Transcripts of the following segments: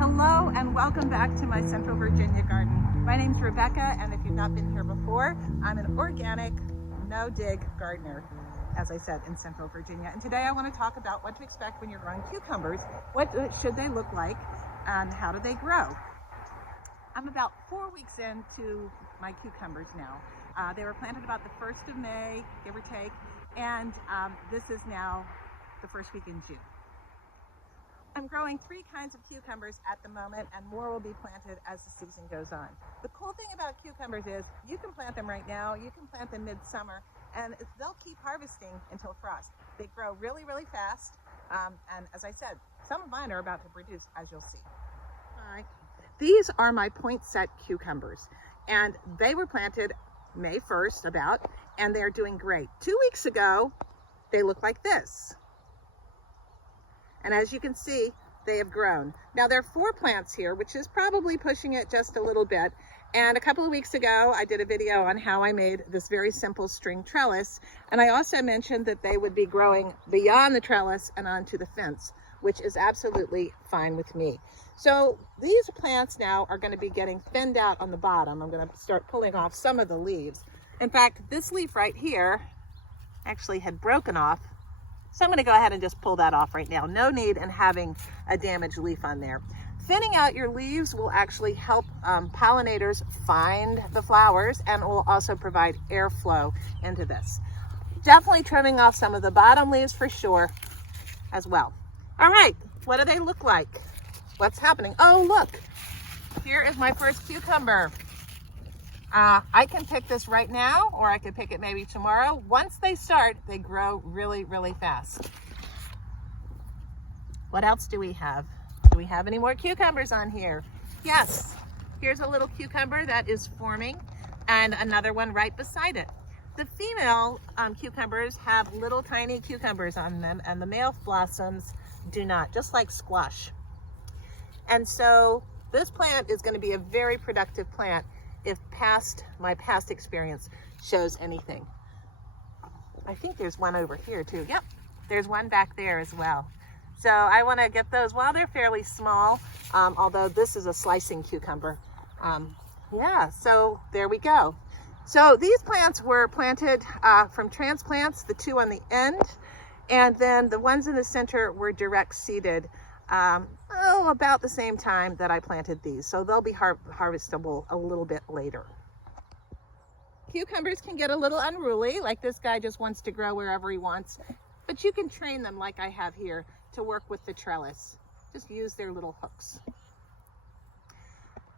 Hello and welcome back to my Central Virginia garden. My name's Rebecca, and if you've not been here before, I'm an organic, no-dig gardener, as I said, in Central Virginia. And today I want to talk about what to expect when you're growing cucumbers. What should they look like and how do they grow? I'm about 4 weeks into my cucumbers now. They were planted about the 1st of May, give or take, and this is now the first week in June. I'm growing 3 kinds of cucumbers at the moment, and more will be planted as the season goes on. The cool thing about cucumbers is you can plant them right now, you can plant them midsummer, and they'll keep harvesting until frost. They grow really, really fast, and as I said, some of mine are about to produce, as you'll see. All right. These are my poinsettia cucumbers, and they were planted May 1st about, and they're doing great. 2 weeks ago, they look like this. And as you can see, they have grown. Now there are 4 plants here, which is probably pushing it just a little bit. And a couple of weeks ago, I did a video on how I made this very simple string trellis. And I also mentioned that they would be growing beyond the trellis and onto the fence, which is absolutely fine with me. So these plants now are going to be getting thinned out on the bottom. I'm going to start pulling off some of the leaves. In fact, this leaf right here actually had broken off. So I'm going to go ahead and just pull that off right now. No need in having a damaged leaf on there. Thinning out your leaves will actually help pollinators find the flowers, and will also provide airflow into this. Definitely trimming off some of the bottom leaves for sure as well. All right, what do they look like? What's happening? Oh, look, here is my first cucumber. I can pick this right now, or I could pick it maybe tomorrow. Once they start, they grow really, really fast. What else do we have? Do we have any more cucumbers on here? Yes, here's a little cucumber that is forming, and another one right beside it. The female cucumbers have little tiny cucumbers on them, and the male blossoms do not, just like squash. And so this plant is going to be a very productive plant if my past experience shows anything. I think there's one over here too. Yep, there's one back there as well. So I want to get those while they're fairly small, although this is a slicing cucumber. Yeah, so there we go. So these plants were planted from transplants, the 2 on the end, and then the ones in the center were direct seeded about the same time that I planted these. So they'll be harvestable a little bit later. Cucumbers can get a little unruly, like this guy just wants to grow wherever he wants, but you can train them like I have here to work with the trellis. Just use their little hooks.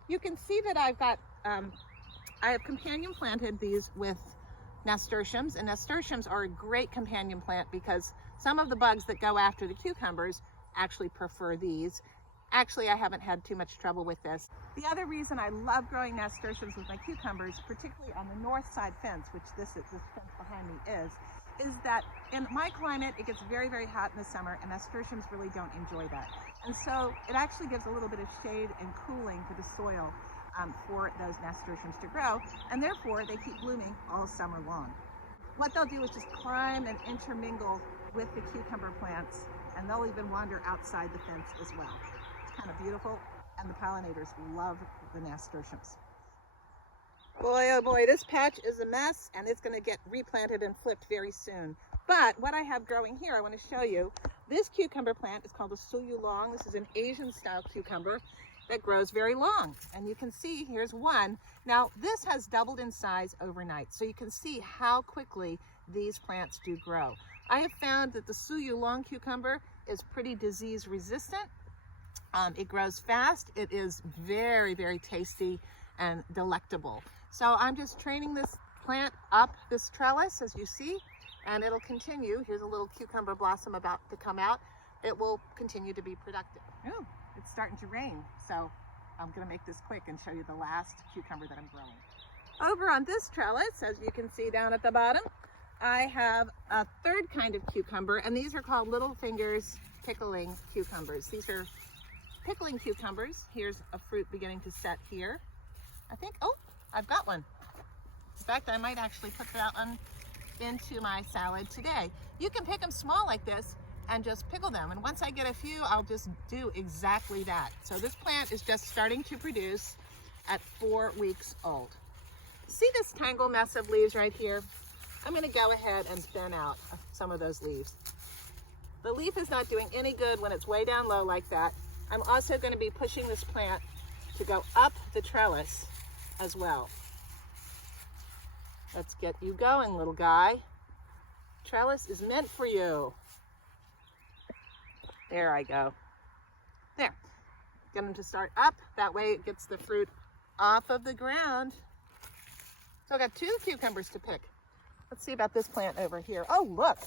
You can see that I've got, I have companion planted these with nasturtiums, and nasturtiums are a great companion plant because some of the bugs that go after the cucumbers actually prefer these. Actually, I haven't had too much trouble with this. The other reason I love growing nasturtiums with my cucumbers, particularly on the north side fence, which this fence behind me is that in my climate, it gets very, very hot in the summer, and nasturtiums really don't enjoy that. And so it actually gives a little bit of shade and cooling to the soil for those nasturtiums to grow, and therefore they keep blooming all summer long. What they'll do is just climb and intermingle with the cucumber plants, and they'll even wander outside the fence as well. It's kind of beautiful, and the pollinators love the nasturtiums. Boy, oh boy, this patch is a mess, and it's going to get replanted and flipped very soon. But what I have growing here, I want to show you. This cucumber plant is called a Suyulong. This is an Asian style cucumber that grows very long. And you can see, here's one. Now, this has doubled in size overnight, so you can see how quickly these plants do grow. I have found that the Suyulong cucumber is pretty disease resistant. It grows fast. It is very, very tasty and delectable. So I'm just training this plant up this trellis, as you see, and it'll continue. Here's a little cucumber blossom about to come out. It will continue to be productive. Oh, it's starting to rain, so I'm going to make this quick and show you the last cucumber that I'm growing. Over on this trellis, as you can see down at the bottom, I have a 3rd kind of cucumber, and these are called Little Fingers pickling cucumbers. These are pickling cucumbers. Here's a fruit beginning to set here. I think, oh, I've got one. In fact, I might actually put that one into my salad today. You can pick them small like this, and just pickle them. And once I get a few, I'll just do exactly that. So this plant is just starting to produce at 4 weeks old. See this tangle mess of leaves right here? I'm going to go ahead and thin out some of those leaves. The leaf is not doing any good when it's way down low like that. I'm also going to be pushing this plant to go up the trellis as well. Let's get you going, little guy. Trellis is meant for you. There I go. There. Get them to start up. That way it gets the fruit off of the ground. So I got 2 cucumbers to pick. Let's see about this plant over here. Oh, look.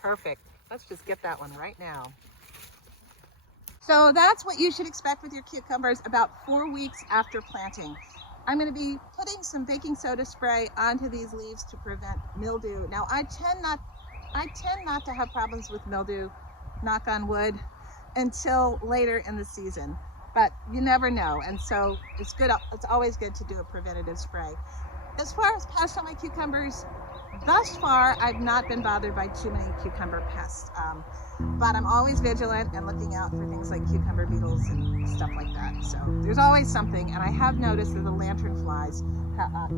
Perfect. Let's just get that one right now. So that's what you should expect with your cucumbers about 4 weeks after planting. I'm going to be putting some baking soda spray onto these leaves to prevent mildew. Now, I tend not to have problems with mildew, knock on wood, until later in the season. But you never know, and so it's always good to do a preventative spray. As far as pests on my cucumbers, thus far, I've not been bothered by too many cucumber pests. But I'm always vigilant and looking out for things like cucumber beetles and stuff like that. So there's always something, and I have noticed that the lanternflies,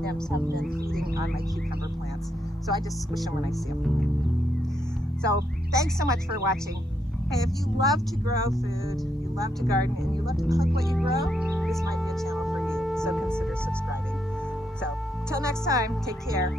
imps, have been feeding on my cucumber plants. So I just squish them when I see them. So thanks so much for watching. Hey, if you love to grow food, you love to garden, and you love to cook what you grow, this might be a channel for you. So consider subscribing. So till next time, take care.